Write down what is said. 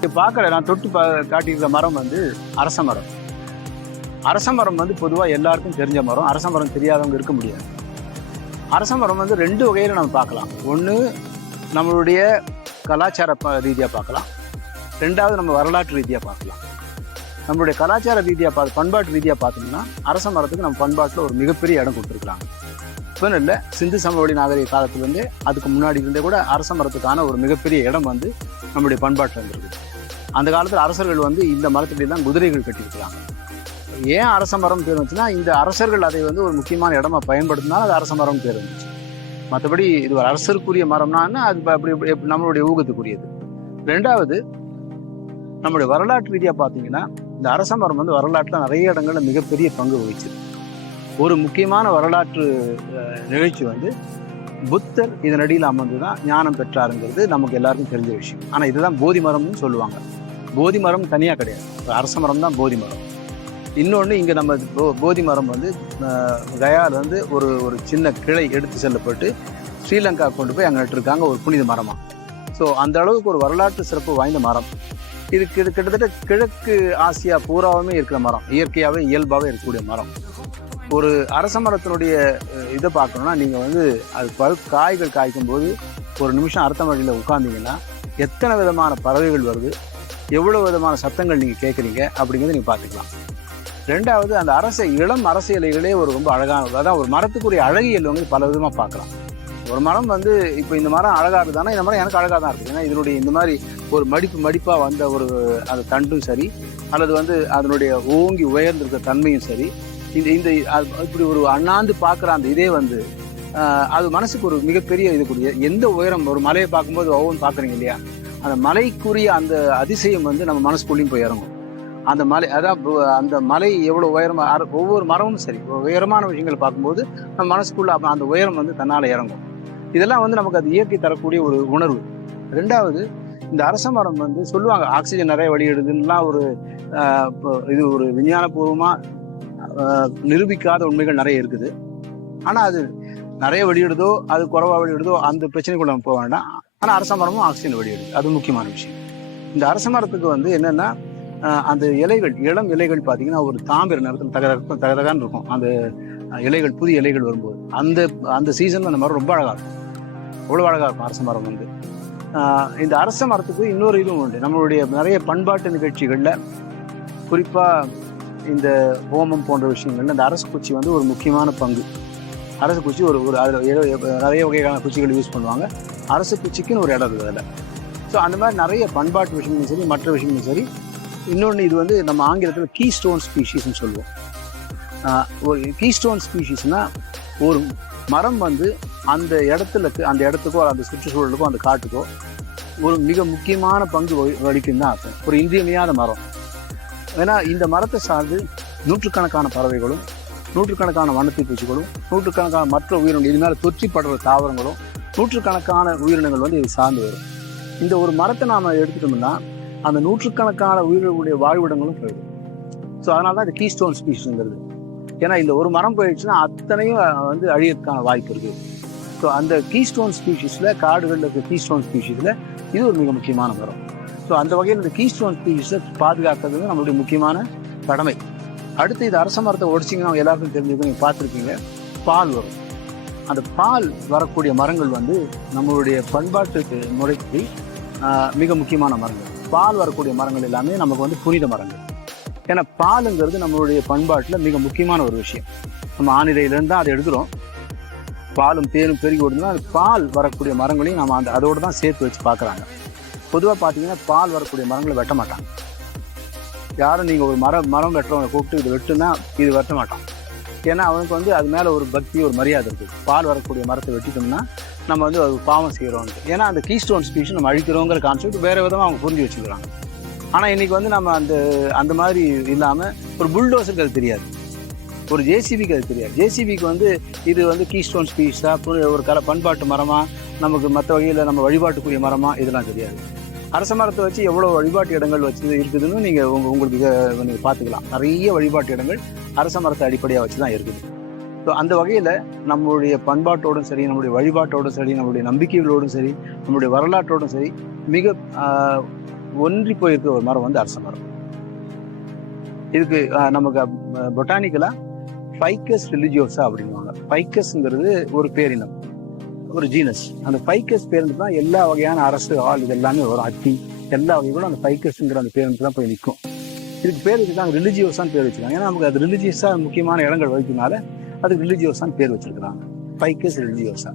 இது பார்க்குற நான் தொட்டு காட்டியிருக்கிற மரம் வந்து அரச மரம். அரச மரம் வந்து பொதுவாக எல்லாருக்கும் தெரிஞ்ச மரம். அரச மரம் தெரியாதவங்க இருக்க முடியாது. அரச மரம் வந்து 2 வகையில் நம்ம பார்க்கலாம். ஒன்று நம்மளுடைய கலாச்சார ரீதியாக பார்க்கலாம், 2வது நம்ம வரலாற்று ரீதியாக பார்க்கலாம். நம்மளுடைய கலாச்சார ரீதியாக பண்பாட்டு ரீதியாக பார்த்தோம்னா அரச மரத்துக்கு நம்ம பண்பாட்டில் ஒரு மிகப்பெரிய இடம் கொடுத்துருக்குறாங்க. இப்போ இல்லை, சிந்து சமவெளி நாகரிக காலத்துலேருந்தே அதுக்கு முன்னாடி இருந்தே கூட அரச மரத்துக்கான ஒரு மிகப்பெரிய இடம் வந்து நம்மளுடைய பண்பாட்டில் இருந்திருக்கு. அந்த காலத்தில் அரசர்கள் வந்து இந்த மரத்துலாம் குதிரைகள் கட்டியிருக்கிறாங்க. ஏன் அரச மரம் பேர் வந்துச்சுன்னா, இந்த அரசர்கள் அதை வந்து ஒரு முக்கியமான இடமா பயன்படுத்தினாலும் அது அரச மரம் பேர் வந்துச்சு. மற்றபடி இது ஒரு அரசருக்குரிய மரம்னா அது அப்படி நம்மளுடைய ஊகத்துக்குரியது. 2வது நம்மளுடைய வரலாற்று ரீதியாக பார்த்தீங்கன்னா, இந்த அரச மரம் வந்து வரலாற்றில் நிறைய இடங்களில் மிகப்பெரிய பங்கு வகிச்சது. ஒரு முக்கியமான வரலாற்று நிகழ்ச்சி வந்து புத்தர் இதன் அடியில் அமர்ந்து தான் ஞானம் பெற்றாருங்கிறது நமக்கு எல்லாருக்கும் தெரிஞ்ச விஷயம். ஆனால் இதுதான் போதி மரம்னு சொல்லுவாங்க. போதி மரம் தனியாக கிடையாது, அரச மரம் தான் போதி மரம். இன்னொன்று, இங்கே நம்ம போதி மரம் வந்து கயாவில் வந்து ஒரு சின்ன கிளை எடுத்து செல்லப்பட்டு ஸ்ரீலங்கா கொண்டு போய் அங்கே நட்டுருக்காங்க, ஒரு புனித மரமாக. ஸோ அந்த அளவுக்கு ஒரு வரலாற்று சிறப்பு வாய்ந்த மரம். இது கிட்டத்தட்ட கிழக்கு ஆசியா பூராவுமே இருக்கிற மரம், இயற்கையாகவே இயல்பாகவே இருக்கக்கூடிய மரம். ஒரு அரச மரத்தினுடைய இதை பார்க்கணுன்னா, நீங்கள் வந்து அது காய்கள் காய்க்கும் போது ஒரு நிமிஷம் அரச மரத்தில் உட்கார்ந்தீங்கன்னா எத்தனை விதமான பறவைகள் வருது, எவ்வளோ விதமான சத்தங்கள் நீங்கள் கேட்குறீங்க அப்படிங்கிறத நீங்கள் பார்த்துக்கலாம். 2வது, அந்த இளம் அரச இலைகளே ஒரு ரொம்ப அழகான, அதான் ஒரு மரத்துக்குரிய அழகியல் வந்து பல விதமாக பார்க்கலாம். ஒரு மரம் வந்து இப்போ இந்த மரம் அழகாக இருக்குதானா, இந்த மரம் எனக்கு அழகாக தான் இருக்குது. ஏன்னா இதனுடைய இந்த மாதிரி ஒரு மடிப்பாக வந்த ஒரு அந்த தண்டும் சரி, அல்லது வந்து அதனுடைய ஓங்கி உயர்ந்திருக்கிற தன்மையும் சரி, இந்த இப்படி ஒரு அண்ணாந்து பார்க்குற அந்த இதே வந்து அது மனசுக்கு ஒரு மிகப்பெரிய இதுக்குரிய எந்த உயரம். ஒரு மலையை பார்க்கும்போது ஒவ்வொன்று பார்க்குறீங்க இல்லையா, அந்த மலைக்குரிய அந்த அதிசயம் வந்து நம்ம மனசுக்குள்ளேயும் போய் இறங்கும். அந்த மலை, அதான் அந்த மலை எவ்வளோ உயரமாக, ஒவ்வொரு மரமும் சரி உயரமான விஷயங்களை பார்க்கும்போது நம்ம மனசுக்குள்ள அந்த உயரம் வந்து தன்னால் இறங்கும். இதெல்லாம் வந்து நமக்கு அது இயற்கை தரக்கூடிய ஒரு உணர்வு. 2வது, இந்த அரச மரம் வந்து சொல்லுவாங்க ஆக்சிஜன் நிறைய வெளியிடுதுன்னா, இது ஒரு விஞ்ஞானபூர்வமாக நிரூபிக்காத உண்மைகள் நிறைய இருக்குது. ஆனால் அது நிறைய வெளியிடுதோ அது குறைவாக வெளியிடுதோ அந்த பிரச்சனைக்குள்ள நம்ம போக வேண்டாம். ஆனால் அரச மரமும் ஆக்சிஜன் வெளியிடுது, அது முக்கியமான விஷயம். இந்த அரச மரத்துக்கு வந்து என்னென்னா, அந்த இலைகள், இளம் இலைகள் பார்த்தீங்கன்னா ஒரு தாமிர நேரத்தில் தகதகான்னு இருக்கும். அந்த இலைகள், புதிய இலைகள் வரும்போது அந்த சீசனில் அந்த மரம் ரொம்ப அழகாக இருக்கும், அவ்வளோ அழகாக இருக்கும் அரச மரம் வந்து. இந்த அரச மரத்துக்கு இன்னொரு இதுவும் உண்டு. நம்மளுடைய நிறைய பண்பாட்டு நிகழ்ச்சிகளில், குறிப்பாக இந்த ஹோமம் போன்ற விஷயங்கள்ல இந்த அரச குச்சி வந்து ஒரு முக்கியமான பங்கு. அரச குச்சி அதில் நிறைய வகையான குச்சிகள் யூஸ் பண்ணுவாங்க. அரச குச்சிக்குன்னு ஒரு இடம் இருக்குது அதில். ஸோ அந்த மாதிரி நிறைய பண்பாட்டு விஷயங்களும் சரி, மற்ற விஷயங்களும் சரி. இன்னொன்று, இது வந்து நம்ம ஆங்கிலத்தில் கீ ஸ்டோன் ஸ்பீஷீஸ்ன்னு சொல்லுவோம். ஒரு கீ ஸ்டோன் ஸ்பீஷீஸ்னால் ஒரு மரம் வந்து அந்த இடத்துக்கோ அந்த சுற்றுச்சூழலுக்கோ அந்த காட்டுக்கோ ஒரு மிக முக்கியமான பங்கு வகிக்கும் தான் அர்த்தம். ஒரு இன்றியமையாத மரம். ஏன்னா இந்த மரத்தை சார்ந்து நூற்றுக்கணக்கான பறவைகளும், நூற்றுக்கணக்கான வண்ணத்தி பூச்சிகளும், நூற்றுக்கணக்கான மற்ற உயிரினங்கள், இது மேலே தொற்றிப்படுற தாவரங்களும், நூற்றுக்கணக்கான உயிரினங்கள் வந்து இது சார்ந்து வரும். இந்த ஒரு மரத்தை நாம் எடுத்துட்டோம்னா அந்த நூற்றுக்கணக்கான உயிர்களுடைய வாழ்விடங்களும் போயிடும். ஸோ அதனால தான் இது கீ ஸ்டோன் ஸ்பீஷீஸ்ங்கிறது. ஏன்னா இந்த ஒரு மரம் போயிடுச்சுன்னா அத்தனையும் வந்து அழியறதுக்கான வாய்ப்பு இருக்குது. ஸோ அந்த கீ ஸ்டோன் ஸ்பீஷீஸில், காடுகளில் இருக்க கீ ஸ்டோன் ஸ்பீஷீஸில் இது ஒரு மிக முக்கியமான மரம். ஸோ அந்த வகையில் இந்த கீ ஸ்டோன் ஸ்பீஷீஸை பாதுகாக்கிறது நம்மளுடைய முக்கியமான கடமை. அடுத்து, இது அரச மரத்தை ஒடிச்சிங்கன்னா எல்லாருக்கும் தெரிஞ்சுக்க, நீங்கள் பார்த்துருப்பீங்க, பால் வரும். அந்த பால் வரக்கூடிய மரங்கள் வந்து நம்மளுடைய பண்பாட்டு முறைக்கு மிக முக்கியமான மரங்கள். பால் வரக்கூடிய மரங்கள் எல்லாமே நமக்கு வந்து புனித மரங்கள். ஏன்னா பாலுங்கிறது நம்மளுடைய பண்பாட்டில் மிக முக்கியமான ஒரு விஷயம். நம்ம ஆணிரையிலேருந்து தான் அதை எடுக்கிறோம். பாலும் தேனும் பெருகி ஓடுதுன்னா அது பால் வரக்கூடிய மரங்களையும் நம்ம அதோடு தான் சேர்த்து வச்சு பார்க்குறாங்க. பொதுவாக பார்த்தீங்கன்னா பால் வரக்கூடிய மரங்களை வெட்ட மாட்டாங்க யாரும். நீங்கள் ஒரு மரம் வெட்டுறவங்க கூப்பிட்டு இது வெட்டுனா இது வெட்ட மாட்டான். ஏன்னா அவனுக்கு வந்து அது மேலே ஒரு பக்தி, ஒரு மரியாதை இருக்குது. பால் வரக்கூடிய மரத்தை வெட்டிட்டோம்னா நம்ம வந்து அது பாவம் செய்கிறோன்ட்டு. ஏன்னா அந்த கீ ஸ்டோன் ஸ்பீஷீஸ் நம்ம அழிக்கிறோங்கிற கான்செப்ட் வேறு விதமாக அவங்க புரிஞ்சு வச்சுக்கிறாங்க. ஆனால் இன்றைக்கி வந்து நம்ம அந்த மாதிரி இல்லாமல், ஒரு புல்டோஸருக்கு அது தெரியாது, ஒரு ஜேசிபிக்கு அது தெரியாது. ஜேசிபிக்கு வந்து இது வந்து கீ ஸ்டோன் ஸ்பீஷீஸாக, ஒரு பண்பாட்டு மரமாக, நமக்கு மற்ற வகையில் நம்ம வழிபாட்டுக்குரிய மரமாக, இதெல்லாம் தெரியாது. அரச மரத்தை வச்சு எவ்வளோ வழிபாட்டு இடங்கள் வச்சு இருக்குதுன்னு நீங்கள் உங்களுக்கு நீங்கள் பார்த்துக்கலாம். நிறைய வழிபாட்டு இடங்கள் அரச மரத்தை அடிப்படையாக வச்சு தான் இருக்குது. ஸோ அந்த வகையில் நம்மளுடைய பண்பாட்டோடும் சரி, நம்மளுடைய வழிபாட்டோடும் சரி, நம்மளுடைய நம்பிக்கைகளோடும் சரி, நம்மளுடைய வரலாற்றோடும் சரி, மிக ஒன்றி போயிருக்க ஒரு மரம் வந்து அரச மரம். இதுக்கு நமக்கு பொட்டானிக்கலா ஃபைக்கஸ் ரிலிஜியோசா அப்படின்வாங்க. ஃபைக்கஸ்ங்கிறது ஒரு பேரினம், ஒரு ஜீனஸ். அந்த ஃபைக்கஸ் பேருந்து தான் எல்லா வகையான அரசு ஆள் இது எல்லாமே வரும். அத்தி எல்லா வகைகளும் அந்த ஃபைக்கஸ்ங்கிற அந்த பேருந்து தான் போய் நிற்கும். இதுக்கு பேர் வச்சுருக்காங்க ரிலிஜியோசான்னு பேர் வச்சுருக்காங்க. ஏன்னா நமக்கு அது ரிலிஜியஸா முக்கியமான இடங்கள் வகிக்கனால அதுக்கு ரிலிஜியோசான்னு பேர் வச்சிருக்கிறாங்க. ஃபைக்கஸ் ரிலிஜியோசா.